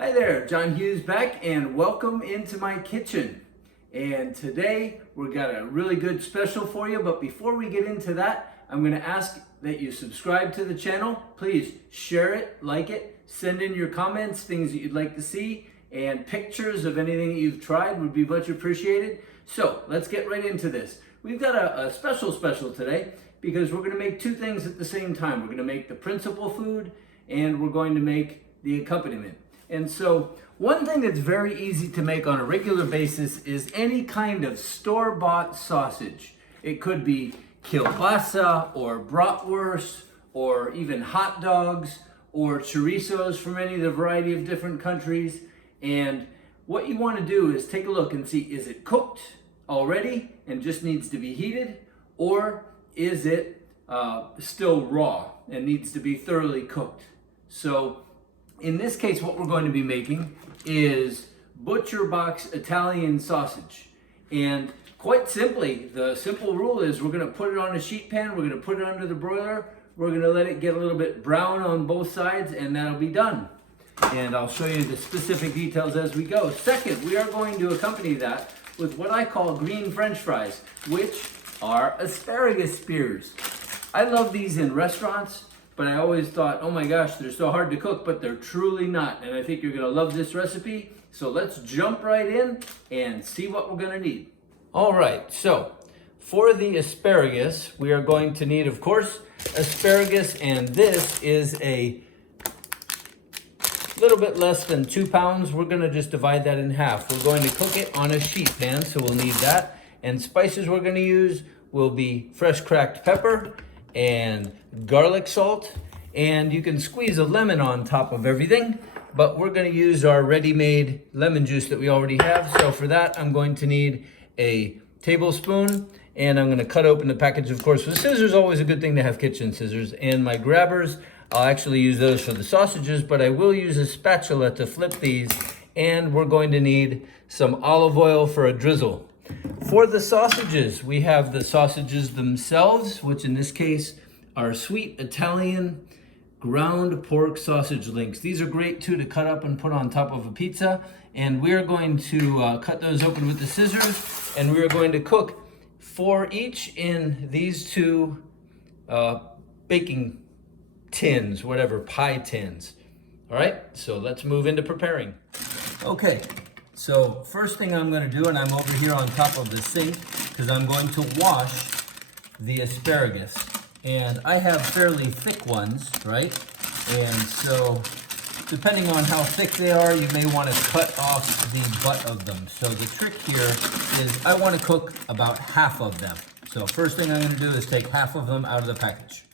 Hi there, John Hughes back, and welcome into my kitchen. And today we've got a really good special for you, but before we get into that, I'm going to ask that you subscribe to the channel. Please share it, like it, send in your comments, things that you'd like to see, and pictures of anything that you've tried would be much appreciated. So let's get right into this. We've got a special today because we're going to make two things at the same time. We're going to make the principal food and we're going to make the accompaniment. And so one thing that's very easy to make on a regular basis is any kind of store-bought sausage. It could be Kielbasa or Bratwurst or even hot dogs or Chorizos from any of the variety of different countries. And what you want to do is take a look and see, is it cooked already and just needs to be heated, or is it still raw and needs to be thoroughly cooked? So in this case, what we're going to be making is ButcherBox Italian sausage. And quite simply, the simple rule is we're going to put it on a sheet pan, we're going to put it under the broiler, we're going to let it get a little bit brown on both sides, and that'll be done. And I'll show you the specific details as we go. Second, we are going to accompany that with what I call green French fries, which are asparagus spears. I love these in restaurants, but I always thought, oh my gosh, they're so hard to cook, but they're truly not. And I think you're gonna love this recipe. So let's jump right in and see what we're gonna need. All right, so for the asparagus, we are going to need, of course, asparagus, and this is a little bit less than 2 pounds. We're gonna just divide that in half. We're going to cook it on a sheet pan, so we'll need that. And spices we're gonna use will be fresh cracked pepper and garlic salt, and you can squeeze a lemon on top of everything, but we're going to use our ready-made lemon juice that we already have. So for that, I'm going to need a tablespoon, and I'm going to cut open the package, of course, with scissors. Always a good thing to have kitchen scissors. And my grabbers, I'll actually use those for the sausages, but I will use a spatula to flip these, and we're going to need some olive oil for a drizzle. For the sausages, we have the sausages themselves, which in this case are sweet Italian ground pork sausage links. These are great too to cut up and put on top of a pizza. And we're going to cut those open with the scissors, and we're going to cook 4 each in these 2 baking tins, whatever, pie tins. All right, so let's move into preparing. Okay. So first thing I'm going to do, and I'm over here on top of the sink because I'm going to wash the asparagus. And I have fairly thick ones, right? And so depending on how thick they are, you may want to cut off the butt of them. So the trick here is I want to cook about half of them. So first thing I'm going to do is take half of them out of the package.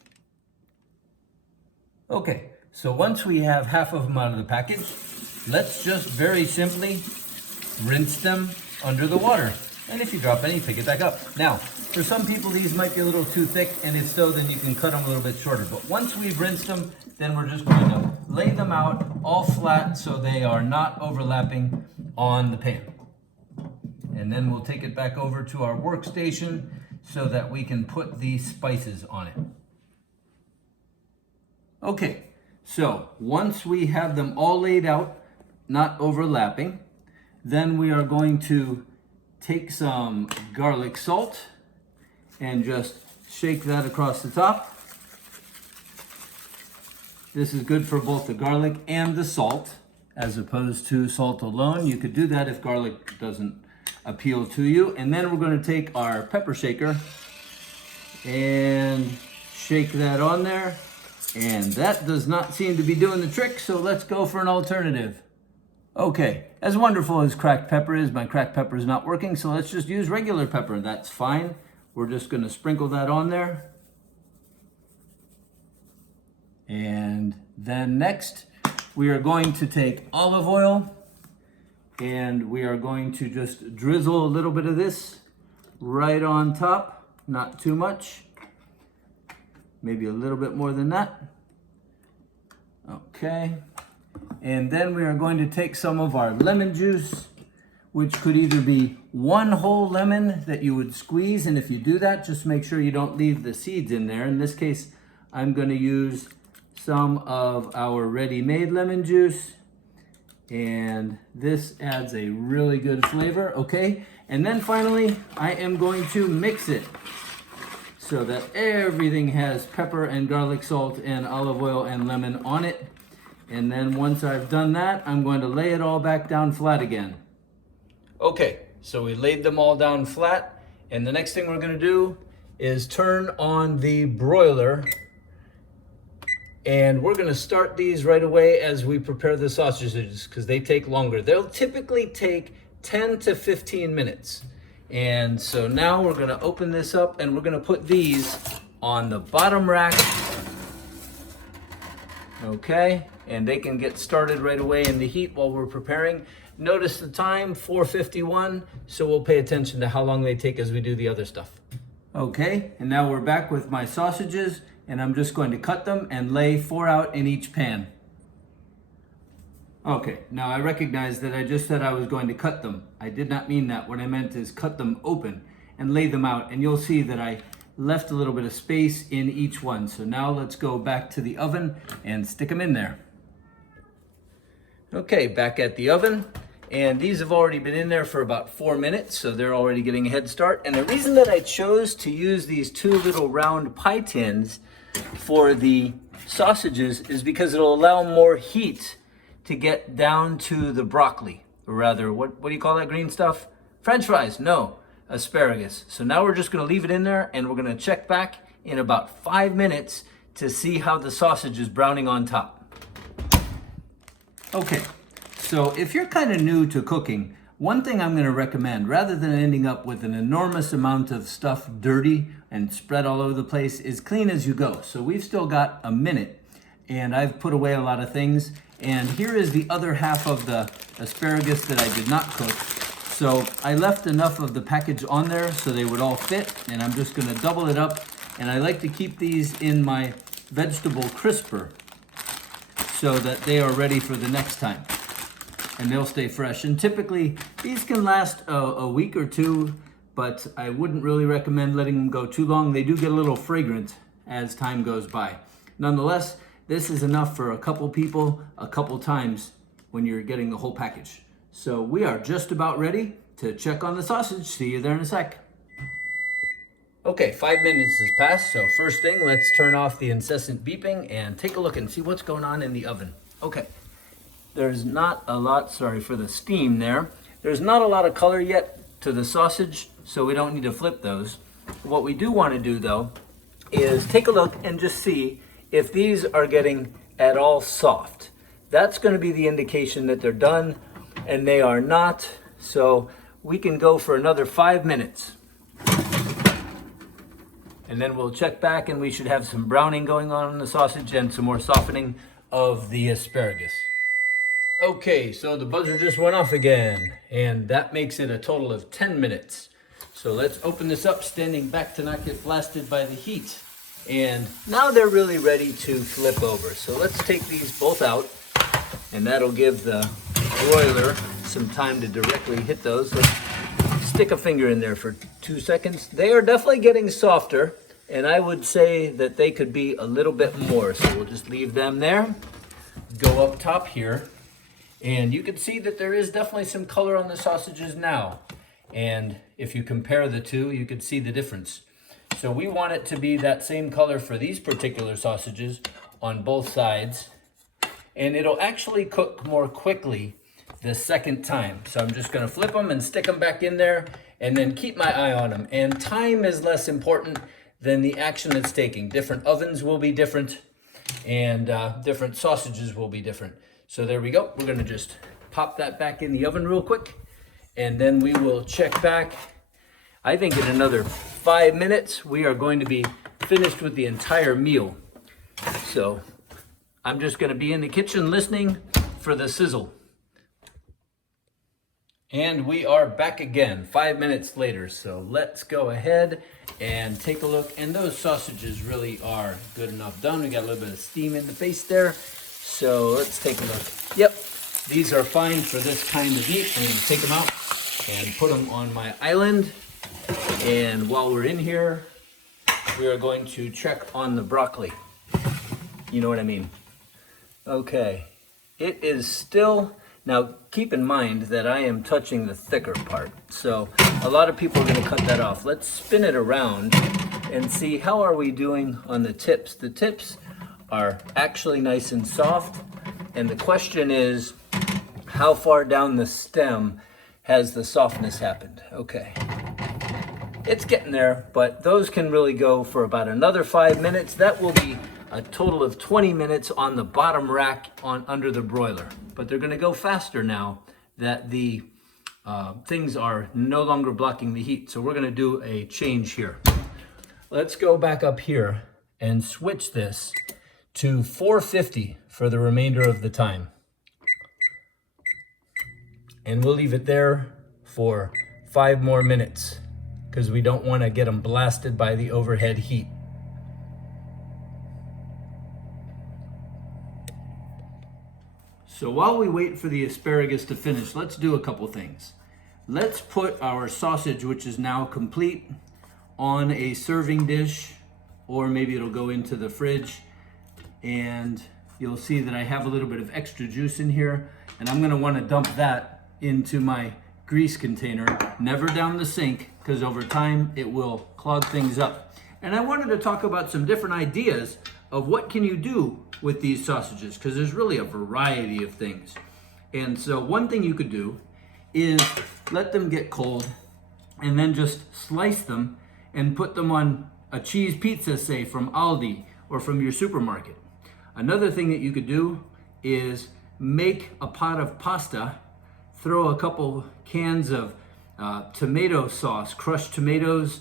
Okay, so once we have half of them out of the package, let's just very simply rinse them under the water. And if you drop any, pick it back up. Now, for some people, these might be a little too thick, and if so, then you can cut them a little bit shorter. But once we've rinsed them, then we're just going to lay them out all flat so they are not overlapping on the pan. And then we'll take it back over to our workstation so that we can put the spices on it. Okay, so once we have them all laid out, not overlapping, then we are going to take some garlic salt and just shake that across the top. This is good for both the garlic and the salt, as opposed to salt alone. You could do that if garlic doesn't appeal to you. And then we're going to take our pepper shaker and shake that on there. And that does not seem to be doing the trick, so let's go for an alternative. Okay, as wonderful as cracked pepper is, my cracked pepper is not working, so let's just use regular pepper. That's fine. We're just going to sprinkle that on there. And then next, we are going to take olive oil, and we are going to just drizzle a little bit of this right on top. Not too much. Maybe a little bit more than that. Okay. And then we are going to take some of our lemon juice, which could either be 1 whole lemon that you would squeeze, and if you do that, just make sure you don't leave the seeds in there. In this case, I'm going to use some of our ready-made lemon juice, And this adds a really good flavor, okay? And then finally, I am going to mix it so that everything has pepper and garlic salt and olive oil and lemon on it. And then once I've done that, I'm going to lay it all back down flat again. Okay, so we laid them all down flat, and the next thing we're gonna do is turn on the broiler, and we're gonna start these right away as we prepare the sausages because they take longer. They'll typically take 10 to 15 minutes. And so now we're gonna open this up and we're gonna put these on the bottom rack. Okay, and they can get started right away in the heat while we're preparing. Notice the time, 4:51, so we'll pay attention to how long they take as we do the other stuff. Okay, and now we're back with my sausages, and I'm just going to cut them and lay 4 out in each pan. Okay, now I recognize that I just said I was going to cut them. I did not mean that. What I meant is cut them open and lay them out, and you'll see that I left a little bit of space in each one. So now let's go back to the oven and stick them in there. Okay, back at the oven, and these have already been in there for about 4 minutes, so they're already getting a head start. And the reason that I chose to use these 2 little round pie tins for the sausages is because it'll allow more heat to get down to the broccoli, or rather, what do you call that green stuff? French fries, no, asparagus. So now we're just gonna leave it in there, and we're gonna check back in about 5 minutes to see how the sausage is browning on top. Okay, so if you're kind of new to cooking, one thing I'm gonna recommend, rather than ending up with an enormous amount of stuff dirty and spread all over the place, is clean as you go. So we've still got a minute, and I've put away a lot of things. And here is the other half of the asparagus that I did not cook. So I left enough of the package on there so they would all fit, and I'm just gonna double it up. And I like to keep these in my vegetable crisper so that they are ready for the next time, and they'll stay fresh. And typically these can last a week or 2, but I wouldn't really recommend letting them go too long. They do get a little fragrant as time goes by. Nonetheless, this is enough for a couple people, a couple times when you're getting the whole package. So we are just about ready to check on the sausage. See you there in a sec. Okay, 5 minutes has passed, so first thing, let's turn off the incessant beeping and take a look and see what's going on in the oven. Okay, there's not a lot, sorry for the steam there. There's not a lot of color yet to the sausage, so we don't need to flip those. What we do want to do though is take a look and just see if these are getting at all soft. That's going to be the indication that they're done, and they are not. So we can go for another 5 minutes. And then we'll check back, and we should have some browning going on in the sausage and some more softening of the asparagus. Okay, so the buzzer just went off again, and that makes it a total of 10 minutes. So let's open this up, standing back to not get blasted by the heat. And now they're really ready to flip over. So let's take these both out, and that'll give the broiler some time to directly hit those. Let's stick a finger in there for 2 seconds. They are definitely getting softer, and I would say that they could be a little bit more. So we'll just leave them there. Go up top here, and you can see that there is definitely some color on the sausages now. And if you compare the two, you can see the difference. So we want it to be that same color for these particular sausages on both sides. And it'll actually cook more quickly the second time. So I'm just gonna flip them and stick them back in there, and then keep my eye on them. And time is less important than the action it's taking. Different ovens will be different, and different sausages will be different. So there we go. We're gonna just pop that back in the oven real quick, and then we will check back. I think in another 5 minutes, we are going to be finished with the entire meal. So I'm just gonna be in the kitchen listening for the sizzle. And we are back again 5 minutes later. So let's go ahead and take a look. And those sausages really are good enough done. We got a little bit of steam in the face there. So let's take a look. Yep, these are fine for this kind of heat. I'm gonna take them out and put them on my island. And while we're in here, we are going to check on the broccoli. You know what I mean? Okay, it is still Now, keep in mind that I am touching the thicker part, so a lot of people are going to cut that off. Let's spin it around and see how are we doing on the tips. The tips are actually nice and soft, and the question is, how far down the stem has the softness happened? Okay. It's getting there, but those can really go for about another 5 minutes. That will be a total of 20 minutes on the bottom rack under the broiler. But they're gonna go faster now that the things are no longer blocking the heat. So we're gonna do a change here. Let's go back up here and switch this to 450 for the remainder of the time. And we'll leave it there for 5 more minutes because we don't want to get them blasted by the overhead heat. So while we wait for the asparagus to finish, let's do a couple things. Let's put our sausage, which is now complete, on a serving dish, or maybe it'll go into the fridge, and you'll see that I have a little bit of extra juice in here, and I'm gonna wanna dump that into my grease container, never down the sink, because over time it will clog things up. And I wanted to talk about some different ideas of what can you do with these sausages, because there's really a variety of things. And so one thing you could do is let them get cold and then just slice them and put them on a cheese pizza, say from Aldi or from your supermarket. Another thing that you could do is make a pot of pasta, throw a couple cans of tomato sauce, crushed tomatoes,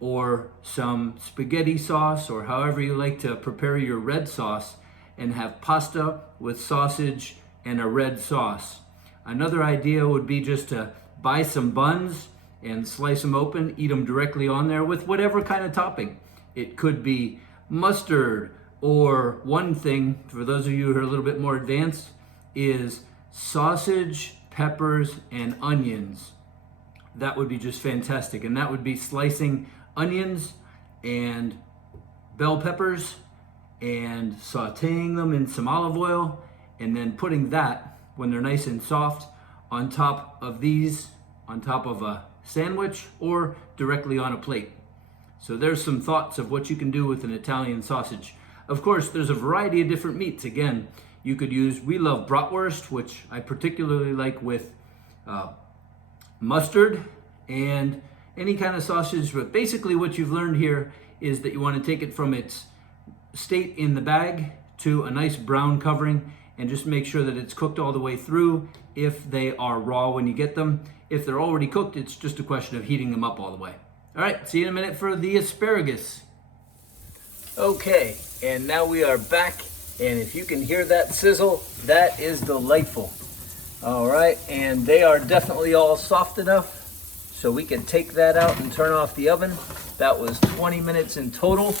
or some spaghetti sauce, or however you like to prepare your red sauce, and have pasta with sausage and a red sauce. Another idea would be just to buy some buns and slice them open, eat them directly on there with whatever kind of topping. It could be mustard, or one thing, for those of you who are a little bit more advanced, is sausage, peppers, and onions. That would be just fantastic. And that would be slicing onions and bell peppers and sauteing them in some olive oil, and then putting that, when they're nice and soft, on top of these, on top of a sandwich, or directly on a plate. So there's some thoughts of what you can do with an Italian sausage. Of course, there's a variety of different meats. Again, you could use, we love Bratwurst, which I particularly like with mustard and any kind of sausage. But basically what you've learned here is that you want to take it from its state in the bag to a nice brown covering, and just make sure that it's cooked all the way through if they are raw when you get them. If they're already cooked, it's just a question of heating them up all the way. All right, see you in a minute for the asparagus. Okay, and now we are back, and if you can hear that sizzle, that is delightful. All right, and they are definitely all soft enough so we can take that out and turn off the oven. That was 20 minutes in total.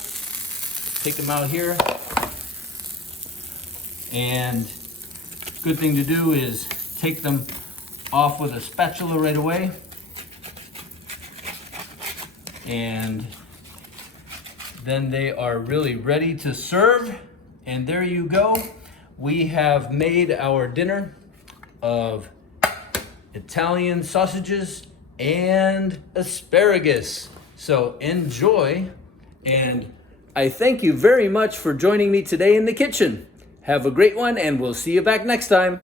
Take them out here. And good thing to do is take them off with a spatula right away. And then they are really ready to serve. And there you go. We have made our dinner of Italian sausages and asparagus. So enjoy, and I thank you very much for joining me today in the kitchen. Have a great one, and we'll see you back next time.